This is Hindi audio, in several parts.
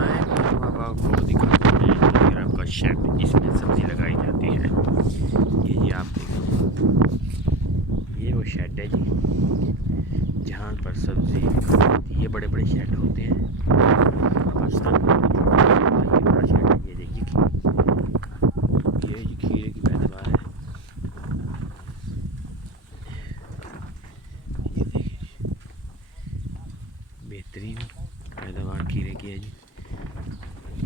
आए बाबा को दिखाते हैं ग्राम का शेड जिसमें सब्ज़ी लगाई जाती है। ये आप देखो, ये वो शेड है जी जहाँ पर सब्ज़ी होती है। ये बड़े बड़े शेड होते हैं पाकिस्तान में। ये बड़ा शेड है, ये देखिए ये जी खीरे की पैदावार है। ये देखिए बेहतरीन पैदावार खीरे की है जी,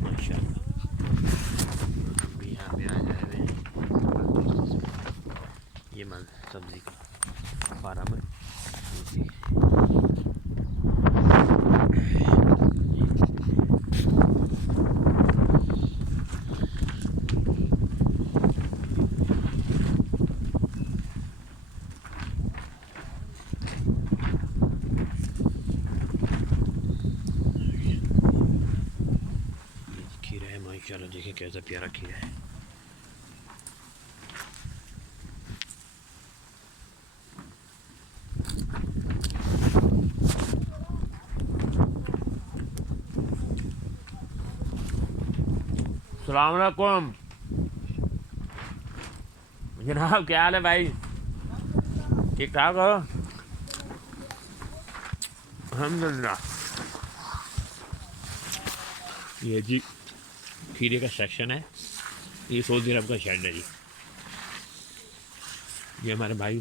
माशाल्लाह। हम भी यहाँ पे आ जाए हुए हैं। ये मन सब्ज़ी का फार्म है। खीरा है माशाल्लाह, देखिए कैसा प्यारा खीरा है। अस्सलाम वालेकुम जनाब, क्या हाल है भाई? ठीक ठाक हो? अल्हम्दुलिल्लाह। ये जी खीरे का सेक्शन है। ये सऊदी अरब का शेड है जी। ये हमारे भाई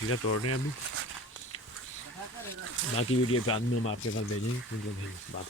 खीरा तोड़ रहे हैं अभी। बाकी वीडियो बाद में हम आपके पास भेजेंगे, बात